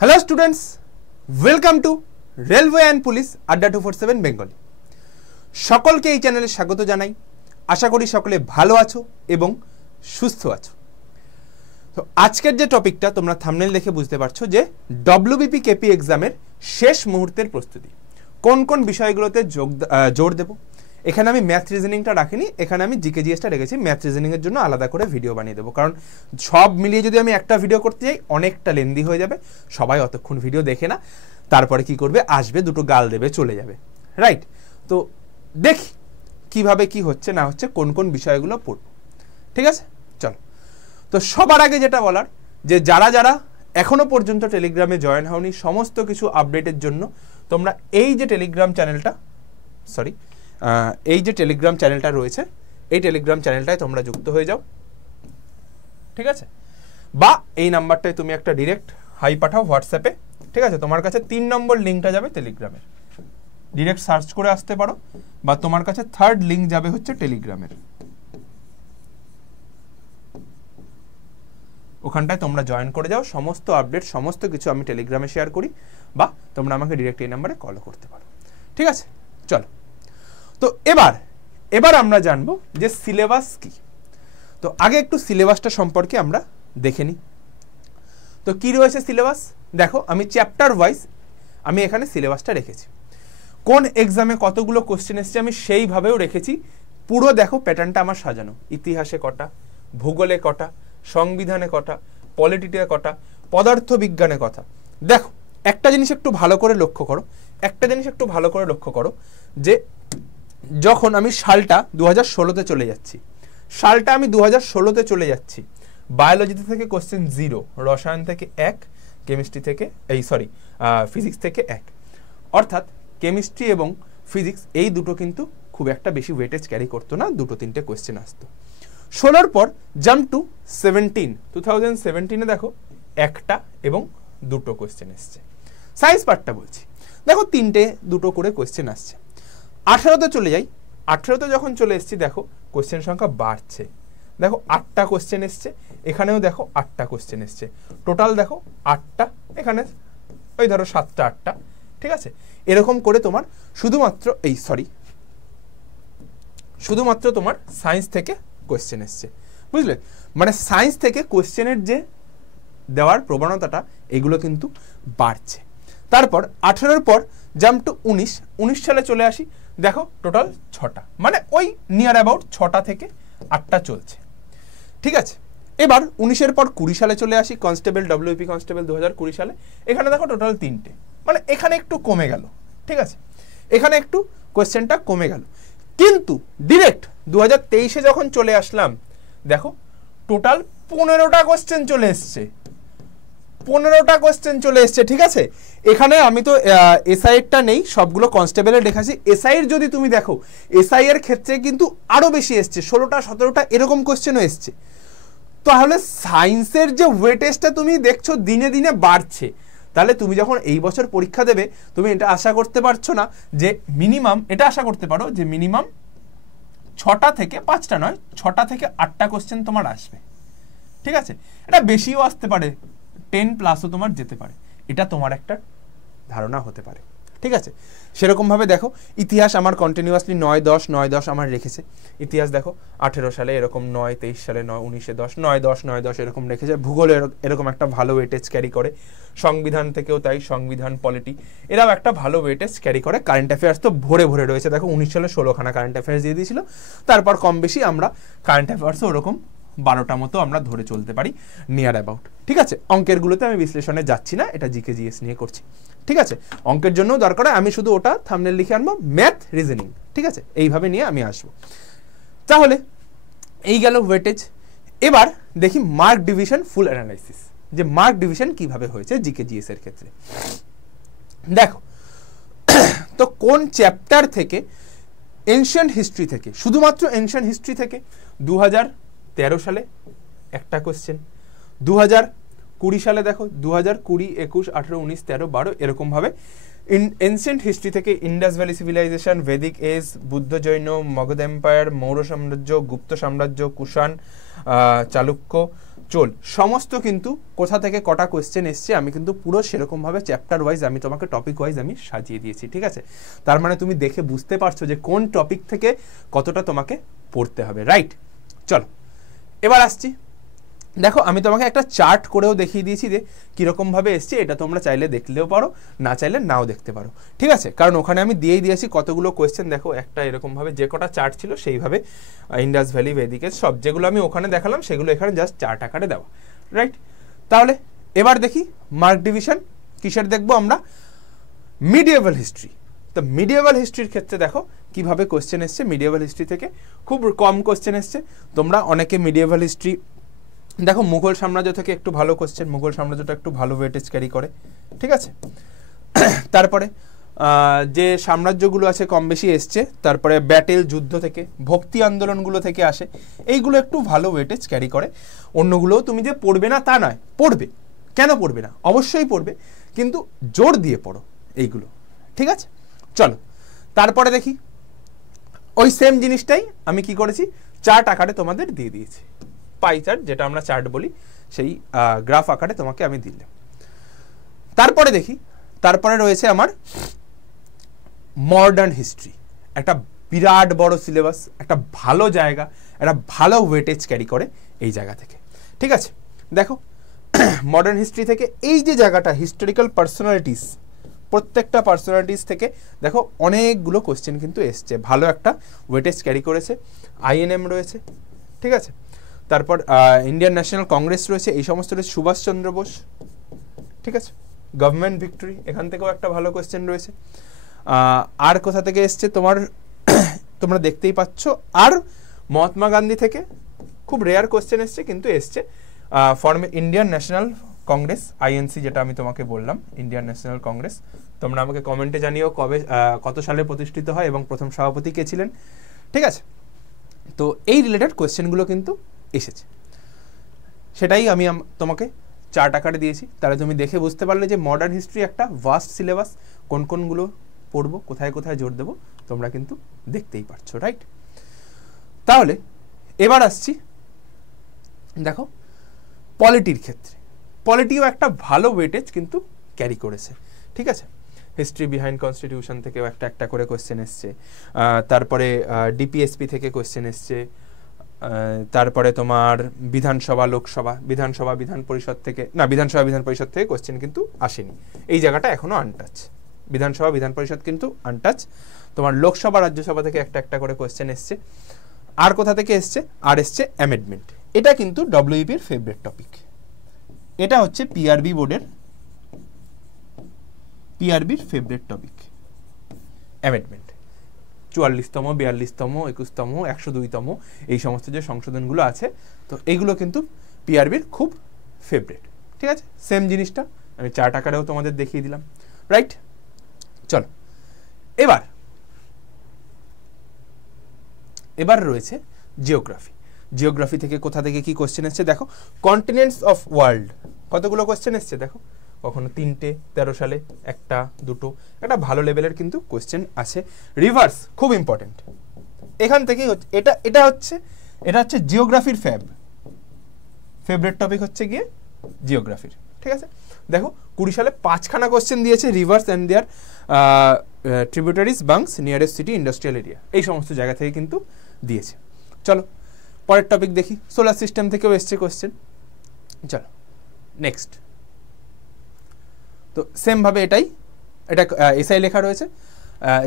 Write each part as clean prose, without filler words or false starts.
Hello students, welcome to railway and police আড্ডা 247 Bengali. সকলকে এই চ্যানেলে স্বাগত জানাই। আশা করি সকলে ভালো আছো এবং সুস্থ আছো। তো আজকের যে টপিকটা তোমরা থাম্বনেল দেখে বুঝতে পারছো যে ডব্লিউবিপি কেপি এক্সামের শেষ মুহূর্তের প্রস্তুতি, কোন কোন বিষয়গুলোতে জোর দেব। এখানে আমি ম্যাথ রিজনিংটা রাখিনি, এখানে আমি জিকে জিএসটা রেখেছি। ম্যাথ রিজনিংয়ের জন্য আলাদা করে ভিডিও বানিয়ে দেবো, কারণ সব মিলিয়ে যদি আমি একটা ভিডিও করতে যাই অনেকটা লেন্দি হয়ে যাবে। সবাই অতক্ষণ ভিডিও দেখে না, তারপরে কি করবে, আসবে দুটো গাল দেবে, চলে যাবে, রাইট? তো দেখি কিভাবে কি হচ্ছে না হচ্ছে, কোন কোন বিষয়গুলো পড়ব। ঠিক আছে, চলো। তো সবার আগে যেটা বলার, যে যারা যারা এখনো পর্যন্ত টেলিগ্রামে জয়েন হওনি, সমস্ত কিছু আপডেটের জন্য তোমরা এই যে টেলিগ্রাম চ্যানেলটা রয়েছে, এই টেলিগ্রাম চ্যানেলটায় তোমরা যুক্ত হয়ে যাও। ঠিক আছে, বা এই নাম্বারটায় তুমি একটা ডিরেক্ট হাই পাঠাও হোয়াটসঅ্যাপে। ঠিক আছে, তোমার কাছে 3 নম্বর লিঙ্কটা যাবে টেলিগ্রামের, ডিরেক্ট সার্চ করে আসতে পারো, বা তোমার কাছে 3rd লিঙ্ক যাবে হচ্ছে টেলিগ্রামের, ওখানটায় তোমরা জয়েন করে যাও। সমস্ত আপডেট সমস্ত কিছু আমি টেলিগ্রামে শেয়ার করি, বা তোমরা আমাকে ডিরেক্ট এই নাম্বারে কল করতে পারো। ঠিক আছে, চলো। তো এবার আমরা জানবো যে সিলেবাস কি। তো আগে একটু সিলেবাসটা সম্পর্কে আমরা দেখে নিই। তো কি রয়েছে সিলেবাস, দেখো আমি চ্যাপ্টার ওয়াইজ আমি এখানে সিলেবাসটা রেখেছি। কোন এক্সামে কতগুলো কোশ্চেন এসছে আমি সেইভাবেও রেখেছি। পুরো দেখো প্যাটার্নটা আমার সাজানো, ইতিহাসে কটা, ভূগোলে কটা, সংবিধানে কটা, পলিটিতে কটা, পদার্থবিজ্ঞানে কটা। দেখো একটা জিনিস একটু ভালো করে লক্ষ্য করো, যে যখন আমি সালটা 2016-তে চলে যাচ্ছি, বায়োলজিতে থেকে কোশ্চেন 0, রসায়ন থেকে 1, কেমিস্ট্রি থেকে ফিজিক্স থেকে 1। অর্থাৎ কেমিস্ট্রি এবং ফিজিক্স এই দুটো কিন্তু খুব একটা বেশি ওয়েটেজ ক্যারি করতো না, 2-3টে কোশ্চেন আসতো। 16-র পর জাম্প টু 2017-এ দেখো একটা এবং 2টো কোশ্চেন এসছে। সায়েন্স পার্টটা বলছি, দেখো 2 করে কোশ্চেন আসছে। 18-তে চলে যাই, 18-তে যখন চলে এসেছি দেখো কোশ্চেন সংখ্যা বাড়ছে। দেখো 8টা কোশ্চেন এসছে, এখানেও দেখো 8টা কোশ্চেন এসছে। টোটাল দেখো 8টা, এখানে ওই ধরো 7টা 8টা। ঠিক আছে, এরকম করে তোমার শুধুমাত্র তোমার সায়েন্স থেকে কোশ্চেন এসছে, বুঝলে? মানে সায়েন্স থেকে কোশ্চেনের যে দেওয়ার প্রবণতাটা এগুলো কিন্তু বাড়ছে। তারপর 18-র পর জাম্প টু 19 সালে চলে আসি, দেখো টোটাল 6টা, মানে ওই নিয়ার অ্যাবাউট 6টা থেকে 8টা চলছে। ঠিক আছে, এবার 19-এর পর 20 সালে চলে আসি, কনস্টেবল ডব্লিউপি কনস্টেবল 2020 সালে, এখানে দেখো টোটাল 3টে, মানে এখানে একটু কমে গেল। ঠিক আছে, এখানে একটু কোশ্চেনটা কমে গেল, কিন্তু ডিরেক্ট 2023-এ যখন চলে আসলাম দেখো টোটাল 15টা কোশ্চেন চলে এসছে। 15টা কোশ্চেন চলে এসছে। ঠিক আছে, এখানে আমি তো এসআইয়েরটা নেই, সবগুলো কনস্টেবলের দেখাচ্ছি। এসআইয়ের যদি তুমি দেখো, এসআইয়ের ক্ষেত্রে কিন্তু আরো বেশি এসছে, 16টা 17টা এরকম কোশ্চেনও এসছে। তাহলে সায়েন্সের যে ওয়েটেজটা তুমি দেখছো দিনে দিনে বাড়ছে, তাহলে তুমি যখন এই বছর পরীক্ষা দেবে তুমি এটা আশা করতে পারছো না যে মিনিমাম, এটা আশা করতে পারো যে মিনিমাম 6টা থেকে 5টা নয়, 6টা থেকে 8টা কোশ্চেন তোমার আসবে। ঠিক আছে, এটা বেশিও আসতে পারে, 10+ তোমার যেতে পারে, এটা তোমার একটা ধারণা হতে পারে। ঠিক আছে, সেরকমভাবে দেখো ইতিহাস আমার কন্টিনিউয়াসলি 9-10 আমার রেখেছে। ইতিহাস দেখো 18 সালে এরকম 9, 23 সালে 9, 19-এ 10, 9-10 এরকম রেখেছে। ভূগোলে এরকম একটা ভালো ওয়েটেজ ক্যারি করে। সংবিধান থেকেও তাই, সংবিধান পলিটি এরাও একটা ভালো ওয়েটেজ ক্যারি করে। কারেন্ট অ্যাফেয়ার্স তো ভরে রয়েছে, দেখো 19 সালে 16খানা কারেন্ট অ্যাফেয়ার্স দিয়ে দিয়েছিল। তারপর কম বেশি আমরা কারেন্ট অ্যাফেয়ার্সও ওরকম 12টা মতো আমরা ধরে চলতে পারি নিয়ার অ্যাবাউট। ঠিক আছে, অঙ্কেরগুলোতে আমি বিশ্লেষণে যাচ্ছি না, এটা জিকে জিএস নিয়ে করছি। ঠিক আছে, অঙ্কের জন্য দরকার হয় আমি শুধু ওটা থাম্বনেল লিখে আনবো, ম্যাথ রিজনিং। ঠিক আছে, এইভাবে নিয়ে আমি আসবো। তাহলে এই গেল ওয়েটেজ। এবার দেখি মার্ক ডিভিশন ফুল অ্যানালাইসিস, যে মার্ক ডিভিশন কিভাবে হয়েছে জিকে জিএস এর ক্ষেত্রে। দেখো তো কোন চ্যাপ্টার থেকে, এনশিয়েন্ট হিস্ট্রি থেকে, শুধুমাত্র এনশিয়েন্ট হিস্ট্রি থেকে 2013 সালে একটা কোশ্চেন, 2020 সালে দেখো 2020, 21, 18, 19, 13, 12 এরকম ভাবে এনশিয়েন্ট হিস্ট্রি থেকে Indus Valley civilization, Vedic age, Buddha Jain, Magadha empire, Maurya সাম্রাজ্য, গুপ্ত সাম্রাজ্য, কুষাণ, চালুক্য, চল সমস্ত কিন্তু কোথা থেকে কটা কোয়েশ্চেন এসছে আমি কিন্তু পুরো সেরকমভাবে চ্যাপ্টার ওয়াইজ আমি তোমাকে টপিক ওয়াইজ আমি সাজিয়ে দিয়েছি, ঠিক আছে? তার মানে তুমি দেখে বুঝতে পারছো যে কোন টপিক থেকে কতটা তোমাকে পড়তে হবে, রাইট? চলো এবার আসছি, দেখো আমি তোমাকে একটা চার্ট করেও দেখিয়ে দিয়েছি যে কীরকমভাবে এসছে, এটা তোমরা চাইলে দেখলেও পারো, না চাইলে নাও দেখতে পারো, ঠিক আছে? কারণ ওখানে আমি দিয়েই দিয়েছি কতগুলো কোয়েশ্চেন, দেখো একটা এরকমভাবে যে কটা চার্ট ছিল সেইভাবে ইন্ডাস ভ্যালি, ভেদিকে সব যেগুলো আমি ওখানে দেখালাম সেগুলো এখানে জাস্ট চার্ট আকারে দেওয়া, রাইট? তাহলে এবার দেখি মার্ক ডিভিশন কিসের দেখবো আমরা, মিডিয়েভাল হিস্ট্রি। তো মিডিয়েভাল হিস্ট্রির ক্ষেত্রে দেখো কিভাবে কোয়েশ্চেন এসছে, মিডিয়েভাল হিস্ট্রি থেকে খুব কম কোয়েশ্চেন এসছে। তোমরা অনেকে মিডিয়েভাল হিস্ট্রি দেখো মুঘল সাম্রাজ্য থেকে একটু ভালো কোশ্চেন, মুঘল সাম্রাজ্যটা একটু ভালো ওয়েটেজ ক্যারি করে, ঠিক আছে? তারপরে যে সাম্রাজ্যগুলো আছে কম বেশি এসছে, তারপরে ব্যাটেল যুদ্ধ থেকে, ভক্তি আন্দোলনগুলো থেকে আসে, এইগুলো একটু ভালো ওয়েটেজ ক্যারি করে। অন্যগুলোও তুমি যে পড়বে না তা নয়, পড়বে, কেন পড়বে না, অবশ্যই পড়বে, কিন্তু জোর দিয়ে পড়ো এইগুলো, ঠিক আছে? চলো তারপরে দেখি, ওই সেম জিনিসটাই আমি কি করেছি, চার্ট আকারে তোমাদের দিয়ে দিয়েছি, পাই চার্ট যেটা আমরা চার্ট বলি, সেই গ্রাফ আকারে তোমাকে আমি দিলাম। তারপরে দেখি, তারপরে রয়েছে আমার মডার্ন হিস্ট্রি, একটা বিরাট বড় সিলেবাস, একটা ভালো জায়গা, একটা ভালো ওয়েটেজ ক্যারি করে এই জায়গা থেকে, ঠিক আছে? দেখো মডার্ন হিস্ট্রি থেকে এই যে জায়গাটা হিস্টোরিক্যাল পার্সোনালিটিস, প্রত্যেকটা পার্সোনালিটিস থেকে দেখো অনেকগুলো কোশ্চেন কিন্তু এসছে, ভালো একটা ওয়েটেজ ক্যারি করেছে। আইএনএম রয়েছে, ঠিক আছে? তারপর ইন্ডিয়ান ন্যাশনাল কংগ্রেস রয়েছে, এই সমস্ত রয়েছে, সুভাষচন্দ্র বোস, ঠিক আছে? গভর্নমেন্ট ভিক্টরি, এখান থেকেও একটা ভালো কোয়েশ্চেন রয়েছে। আর কোথা থেকে এসছে তোমার তোমরা দেখতেই পাচ্ছ, আর মহাত্মা গান্ধী থেকে খুব রেয়ার কোয়েশ্চেন এসছে, কিন্তু এসছে ফর্মে ইন্ডিয়ান ন্যাশনাল কংগ্রেস, আইএনসি, যেটা আমি তোমাকে বললাম ইন্ডিয়ান ন্যাশনাল কংগ্রেস। তোমরা আমাকে কমেন্টে জানিও কবে কত সালে প্রতিষ্ঠিত হয় এবং প্রথম সভাপতি কে ছিলেন, ঠিক আছে? তো এই রিলেটেড কোয়েশ্চেনগুলো কিন্তু এসেছে, সেটাই আমি তোমাকে চার্ট আকারে দিয়েছি। তাহলে তুমি দেখে বুঝতে পারলে যে মডার্ন হিস্ট্রি একটা ভাস্ট সিলেবাস, কোন কোনগুলো পড়বো, কোথায় কোথায় জোর দেবো, তোমরা কিন্তু দেখতেই পারছো, রাইট? তাহলে এবার আসছি, দেখো পলিটির ক্ষেত্রে, পলিটিও একটা ভালো ওয়েটেজ কিন্তু ক্যারি করেছে, ঠিক আছে? হিস্ট্রি বিহাইন্ড কনস্টিটিউশন থেকেও একটা একটা করে কোয়েশ্চেন এসছে, তারপরে ডিপিএসপি থেকে কোয়েশ্চেন এসছে, তারপরে তোমার বিধানসভা, লোকসভা, বিধানসভা, বিধান পরিষদ থেকে, না বিধানসভা বিধান পরিষদ থেকে কোয়েশ্চেন কিন্তু আসেনি, এই জায়গাটা এখনো আনটাচ, বিধানসভা বিধান পরিষদ কিন্তু আনটাচ। তোমার লোকসভা রাজ্যসভা থেকে একটা একটা করে কোয়েশ্চেন এসছে। আর কোথা থেকে এসছে, আর এসছে অ্যামেন্ডমেন্ট, এটা কিন্তু ডব্লিউপির ফেভারিট টপিক, এটা হচ্ছে পিআরবি বোর্ডের পিআরবির ফেভারিট টপিক অ্যামেন্ডমেন্ট, 44তম, 42তম, 21তম, 102তম, এই সমস্ত যে সংশোধনগুলো আছে, তো এইগুলো কিন্তু পিআরবির খুব ফেভারিট, ঠিক আছে? সেম জিনিসটা আমি চার্ট আকারেও তোমাদের দেখিয়ে দিলাম, রাইট? চলো এবার রয়েছে জিওগ্রাফি। জিওগ্রাফি থেকে কোথা থেকে কি কোশ্চেন এসছে দেখো, কন্টিনেন্টস অফ ওয়ার্ল্ড, কতগুলো কোশ্চেন এসছে দেখো, কখনো 3টে, 13 সালে 1টা 2টো, একটা ভালো লেভেলের কিন্তু কোশ্চেন আছে। রিভার্স খুব ইম্পর্টেন্ট, এখান থেকেই এটা হচ্ছে জিওগ্রাফির ফেভারিট টপিক হচ্ছে গিয়ে জিওগ্রাফির, ঠিক আছে? দেখো 20 সালে 5খানা কোশ্চেন দিয়েছে, rivers and their tributaries, banks, nearest city, industrial area, এই সমস্ত জায়গা থেকে কিন্তু দিয়েছে। চলো পরের টপিক দেখি, সোলার সিস্টেম থেকেও এসছে কোশ্চেন। চলো নেক্সট, তো সেমভাবে এটা এসআই লেখা রয়েছে।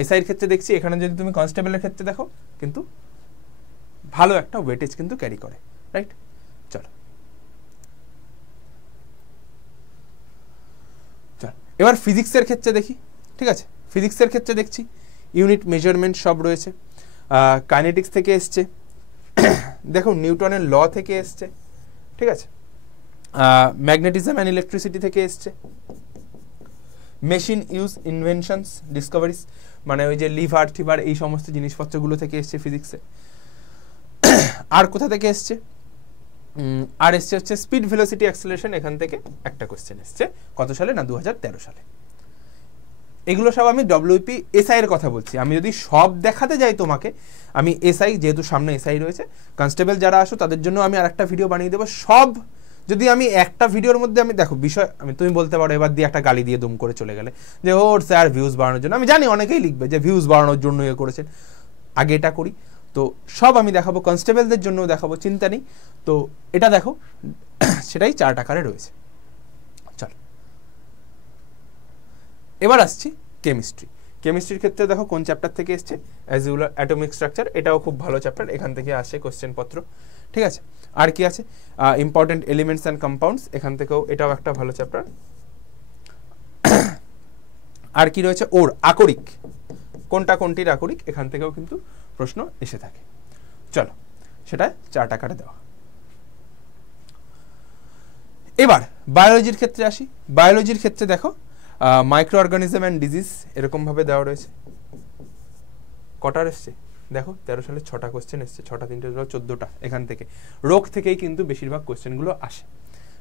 এসআইয়ের ক্ষেত্রে দেখছি এখানে যদি তুমি কনস্টেবলের ক্ষেত্রে দেখো কিন্তু ভালো একটা ওয়েটেজ কিন্তু ক্যারি করে, রাইট? চলো এবার ফিজিক্সের ক্ষেত্রে দেখি, ঠিক আছে? ফিজিক্সের ক্ষেত্রে দেখছি ইউনিট, মেজারমেন্ট সব রয়েছে। কাইনেটিক্স থেকে এসছে, দেখো নিউটনের ল থেকে এসছে, ঠিক আছে? ম্যাগনেটিজম অ্যান্ড ইলেকট্রিসিটি থেকে এসছে। মেশিন ইউজ, ইনভেনশনস, ডিসকভারিজ, মানে ওই যে লিভার টিভার এই সমস্ত জিনিসপত্রগুলো থেকে এসছে ফিজিক্সে। আর কোথা থেকে এসছে, আর এসছে হচ্ছে স্পিড, ভেলোসিটি, অ্যাক্সেলারেশন, এখান থেকে একটা কোশ্চেন এসছে, কত সালে না 2013 সালে। এগুলো সব আমি ডব্লিউপি এসআই এর কথা বলছি, আমি যদি সব দেখাতে যাই তোমাকে, আমি এসআই যেহেতু সামনে এসআই রয়েছে, কনস্টেবল যারা আসো তাদের জন্য আমি আর একটা ভিডিও বানিয়ে দেবো, সব যদি আমি একটা ভিডিওর মধ্যে আমি দেখো বিষয় তুমি বলতে পারো এবার দিয়ে একটা গালি দিয়ে দুম করে চলে গেলে যে ওর স্যার ভিউজ বাড়ানোর জন্য, আমি জানি অনেকেই লিখবে যে ভিউজ বাড়ানোর জন্য ইয়ে করেছেন, আগে এটা করি। তো সব আমি দেখাবো, কনস্টেবলদের জন্য দেখাবো, চিন্তা নেই। তো এটা দেখো সেটাই চার্ট আকারে রয়েছে। চল এবার আসছি কেমিস্ট্রি। কেমিস্ট্রির ক্ষেত্রে দেখো কোন চ্যাপ্টার থেকে এসছে, অ্যাজ ইউজুয়াল অ্যাটমিক স্ট্রাকচার, এটাও খুব ভালো চ্যাপ্টার, এখান থেকে আসে কোশ্চেন পত্র, ঠিক আছে। আর কি আছে, ইম্পর্টেন্ট এলিমেন্টস অ্যান্ড কম্পাউন্ডস, এখান থেকেও এটাও একটা ভালো চ্যাপ্টার। আর কি রয়েছে, ওর আকরিক, কোনটা কোনটির আকরিক, এখান থেকেও কিন্তু প্রশ্ন এসে থাকে। চলো সেটা চার্ট আকারে দেওয়া। এবার বায়োলজির ক্ষেত্রে আসি। বায়োলজির ক্ষেত্রে দেখো মাইক্রো অর্গানিজম অ্যান্ড ডিজিজ এরকমভাবে দেওয়া রয়েছে। কটার এসছে দেখো, 13 সালে 6টা কোশ্চেন এসছে, 6টা 3টে 14টা। এখান থেকে রোগ থেকেই কিন্তু বেশিরভাগ কোশ্চেনগুলো আসে,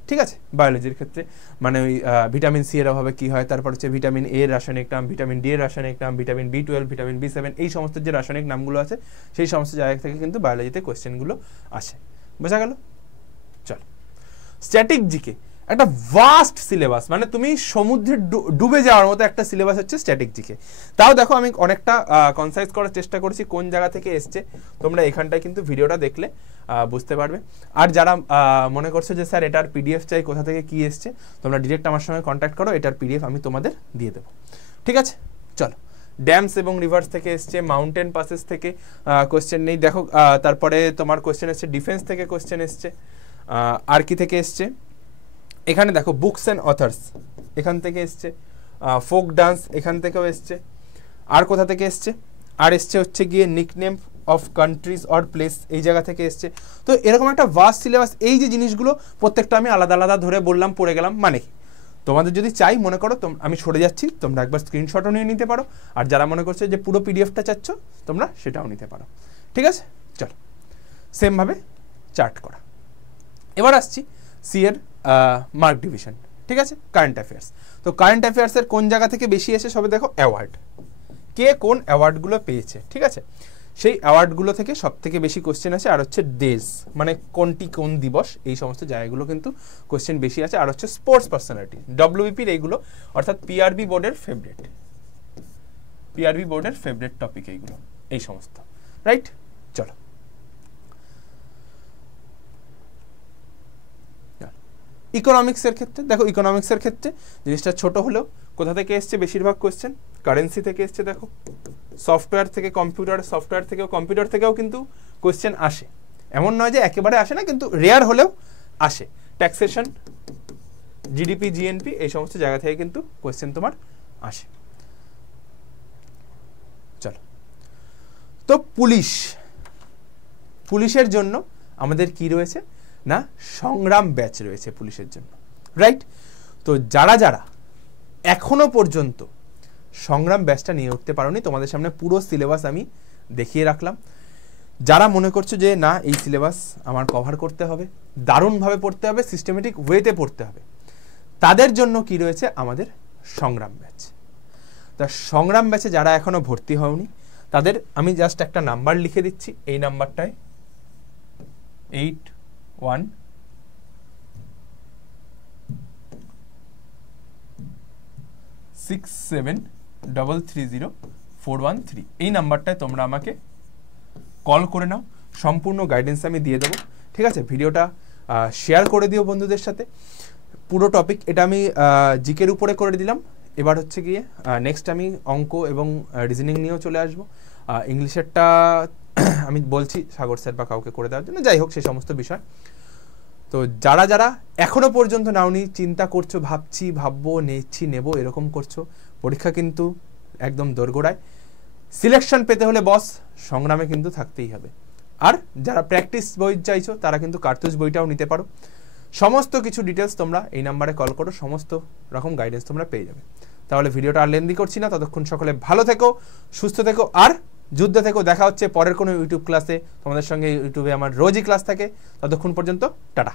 ঠিক আছে। বায়োলজির ক্ষেত্রে মানে ওই ভিটামিন সি এর অভাবে কী হয়, তারপর হচ্ছে ভিটামিন এ এর রাসায়নিক নাম, ভিটামিন ডি এর রাসায়নিক নাম, ভিটামিন B12, ভিটামিন B7, এই সমস্ত যে রাসায়নিক নামগুলো আছে সেই সমস্ত জায়গা থেকে কিন্তু বায়োলজিতে কোশ্চেনগুলো আসে। বোঝা গেল? চল স্ট্যাটিক জিকে একটা ভাস্ট সিলেবাস, মানে তুমি সমুদ্রে ডুবে যাওয়ার মতো একটা সিলেবাস হচ্ছে স্ট্যাটিক জিকে। তাও দেখো আমি অনেকটা কনসাইজ করার চেষ্টা করেছি কোন জায়গা থেকে এসছে, তোমরা এখানটায় কিন্তু ভিডিওটা দেখলে বুঝতে পারবে। আর যারা মনে করছো যে স্যার এটার পিডিএফ চাই, কোথা থেকে কি এসছে, তোমরা ডিরেক্ট আমার সঙ্গে কন্ট্যাক্ট করো, এটার পিডিএফ আমি তোমাদের দিয়ে দেবো, ঠিক আছে। চলো ড্যামস এবং রিভার্স থেকে এসছে, মাউন্টেন পাসেস থেকে কোশ্চেন নেই দেখো। তারপরে তোমার কোশ্চেন এসছে ডিফেন্স থেকে, কোশ্চেন এসছে আর কি থেকে এসছে, এখানে দেখো বুকস অ্যান্ড অথার্স এখান থেকে এসছে, ফোক ডান্স এখান থেকেও এসছে। আর কোথা থেকে এসছে, আর এসছে হচ্ছে গিয়ে nickname of countries or place, এই জায়গা থেকে এসছে। তো এরকম একটা ভাস্ট সিলেবাস, এই যে জিনিসগুলো প্রত্যেকটা আমি আলাদা আলাদা ধরে বললাম, পড়ে গেলাম, মানে তোমাদের যদি চাই মনে করো আমি সরে যাচ্ছি, তোমরা একবার স্ক্রিনশটও নিয়ে নিতে পারো, আর যারা মনে করছো যে পুরো পিডিএফটা চাচ্ছ তোমরা সেটাও নিতে পারো, ঠিক আছে। চলো সেমভাবে চার্ট করা। এবার আসছি সি এর মার্ক ডিভিশন, ঠিক আছে, কারেন্ট অ্যাফেয়ার্স। তো কারেন্ট অ্যাফেয়ার্সের কোন জায়গা থেকে বেশি এসে সবে দেখো অ্যাওয়ার্ড, কে কোন অ্যাওয়ার্ডগুলো পেয়েছে, ঠিক আছে, সেই অ্যাওয়ার্ডগুলো থেকে সব থেকে বেশি কোশ্চেন আছে। আর হচ্ছে ডেজ, মানে কোনটি কোন দিবস, এই সমস্ত জায়গাগুলো কিন্তু কোশ্চেন বেশি আছে। আর হচ্ছে স্পোর্টস পার্সোনালিটি, ডব্লিউবিপির এইগুলো, অর্থাৎ পিআরবি বোর্ডের ফেভারিট, পিআরবি বোর্ডের ফেভারিট টপিক এইগুলো, এই সমস্ত, রাইট। চলো ইকোনমিক্সের ক্ষেত্রে দেখো, ইকোনমিক্সের ক্ষেত্রে জিনিসটা ছোট হলেও কোথা থেকে এসছে বেশিরভাগ কোশ্চেন, কারেন্সি থেকে এসছে দেখো, সফটওয়্যার থেকে কম্পিউটার, সফটওয়্যার থেকেও কম্পিউটার থেকেও কিন্তু কোশ্চেন আসে, এমন নয় যে একেবারে আসে না, কিন্তু রেয়ার হলেও আসে। ট্যাক্সেশন, জিডিপি, জিএনপি, এই সমস্ত জায়গা থেকে কিন্তু কোশ্চেন তোমার আসে। চলো তো পুলিশের জন্য আমাদের কি রয়েছে না, সংগ্রাম ব্যাচ রয়েছে পুলিশের জন্য, রাইট। তো যারা যারা এখনো পর্যন্ত সংগ্রাম ব্যাচটা নিয়ে উঠতে পারোনি, তোমাদের সামনে পুরো সিলেবাস আমি দেখিয়ে রাখলাম। যারা মনে করছো যে না এই সিলেবাস আমার কভার করতে হবে, দারুণভাবে পড়তে হবে, সিস্টেমেটিক ওয়েতে পড়তে হবে, তাদের জন্য কি রয়েছে আমাদের সংগ্রাম ব্যাচ। তা সংগ্রাম ব্যাচে যারা এখনো ভর্তি হওনি তাদের আমি জাস্ট একটা নাম্বার লিখে দিচ্ছি, এই নাম্বারটায় 8167330413, এই নাম্বারটায় তোমরা আমাকে কল করে নাও, সম্পূর্ণ গাইডেন্স আমি দিয়ে দেবো, ঠিক আছে। ভিডিওটা শেয়ার করে দিও বন্ধুদের সাথে। পুরো টপিক এটা আমি জিকের উপরে করে দিলাম। এবার হচ্ছে গিয়ে নেক্সট আমি অঙ্ক এবং রিজনিং নিয়েও চলে আসবো। ইংলিশেরটা আমি বলছি সাগর স্যার বা কাউকে করে দেওয়ার জন্য, যাই হোক সে সমস্ত বিষয়। তো যারা যারা এখনো পর্যন্ত নাওনি, চিন্তা করছো, ভাববো, নেব এরকম করছো, পরীক্ষা কিন্তু একদম দোরগোড়ায়। সিলেকশন পেতে হলে বস সংগ্রামে কিন্তু থাকতেই হবে। আর যারা প্র্যাকটিস বই চাইছো তারা কিন্তু কার্তুজ বইটাও নিতে পারো। সমস্ত কিছু ডিটেলস তোমরা এই নাম্বারে কল করো, সমস্ত রকম গাইডেন্স তোমরা পেয়ে যাবে। তাহলে ভিডিওটা আর লেন্দি করছি না, ততক্ষণ সকলে ভালো থেকো, সুস্থ থেকো আর যুদ্ধ থেকো। দেখা হচ্ছে পরের কোনো ইউটিউব ক্লাসে, তোমাদের সঙ্গে ইউটিউবে আমার রোজই ক্লাস থাকে। ততক্ষণ পর্যন্ত টাটা।